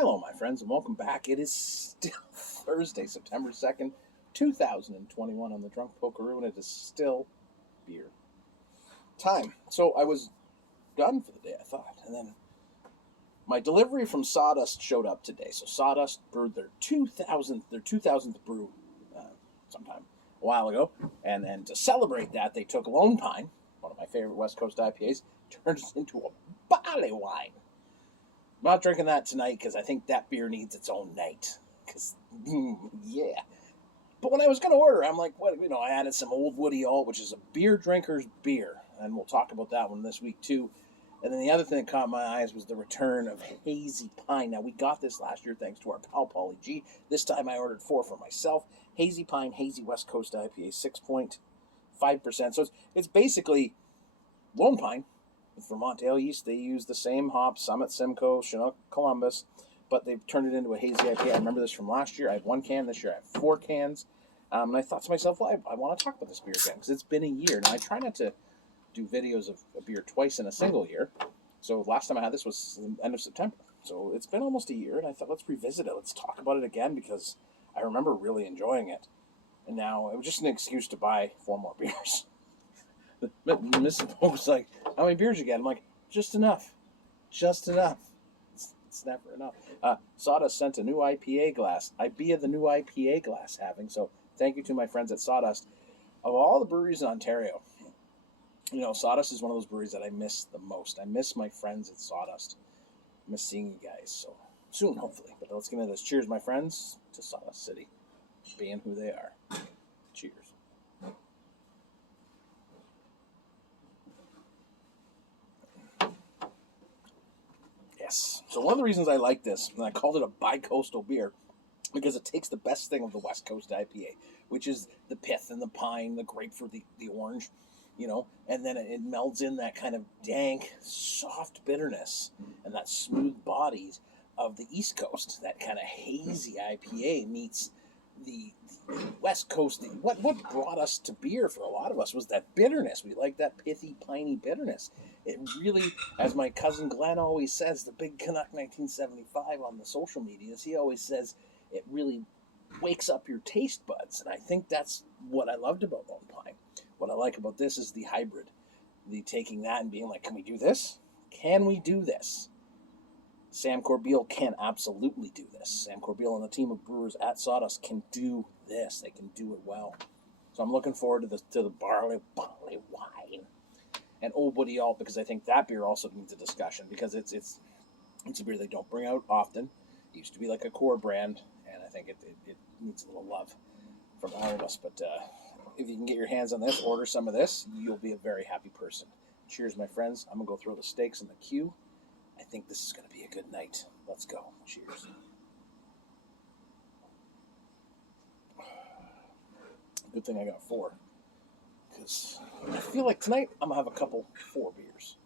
Hello, my friends, and welcome back. It is still Thursday, September 2nd, 2021 on the Drunk Pokeroo, and it is still beer time. So I was done for the day, I thought, and then my delivery from Sawdust showed up today. So Sawdust brewed their 2000th brew sometime a while ago, and to celebrate that, they took Lone Pine, one of my favorite West Coast IPAs, turned it into a barley wine. I'm not drinking that tonight because I think that beer needs its own night. Because, yeah. But when I was going to order, I'm like, what? I added some Old Woody Alt, which is a beer drinker's beer. And we'll talk about that one this week, too. And then the other thing that caught my eyes was the return of Hazy Pine. Now, we got this last year thanks to our pal, Paulie G. This time I ordered 4 for myself. Hazy Pine, Hazy West Coast IPA, 6.5%. So it's basically Lone Pine. With Vermont Ale Yeast, they use the same hops, Summit, Simcoe, Chinook, Columbus, but they've turned it into a hazy IPA. I remember this from last year. I had 1 can. This year I have 4 cans. And I thought to myself, well, I want to talk about this beer again because it's been a year. Now, I try not to do videos of a beer twice in a single year. So last time I had this was the end of September. So it's been almost a year, and I thought, let's revisit it. Let's talk about it again because I remember really enjoying it. And now it was just an excuse to buy 4 more beers. Mrs. Pope's like, how many beers you get? I'm like, just enough. Just enough. It's never enough. Sawdust sent a new IPA glass. IPA, the new IPA glass having. So thank you to my friends at Sawdust. Of all the breweries in Ontario, Sawdust is one of those breweries that I miss the most. I miss my friends at Sawdust. I miss seeing you guys. So soon, hopefully. But let's get into this. Cheers, my friends, to Sawdust City being who they are. Cheers. So one of the reasons I like this, and I called it a bi-coastal beer, because it takes the best thing of the West Coast IPA, which is the pith and the pine, the grapefruit, the orange, and then it melds in that kind of dank, soft bitterness and that smooth bodies of the East Coast. That kind of hazy IPA meets the West Coast. What brought us to beer for a lot of us was that bitterness. We like that pithy, piney bitterness. It really, as my cousin Glenn always says, the Big Canuck 1975 on the social medias, he always says it really wakes up your taste buds. And I think that's what I loved about Lone Pine. What I like about this is the hybrid. The taking that and being like, can we do this? Can we do this? Sam Corbeil can absolutely do this. Sam Corbeil and the team of brewers at Sawdust can do this. They can do it well. So I'm looking forward to the barley wine and Old Woody Alt, because I think that beer also needs a discussion because it's a beer they don't bring out often. It used to be like a core brand, and I think it needs a little love from all of us. But if you can get your hands on this, order some of this, you'll be a very happy person. Cheers, my friends. I'm going to go throw the steaks in the queue. I think this is going to be a good night. Let's go. Cheers. Good thing I got 4. Because I feel like tonight I'm going to have a couple 4 beers.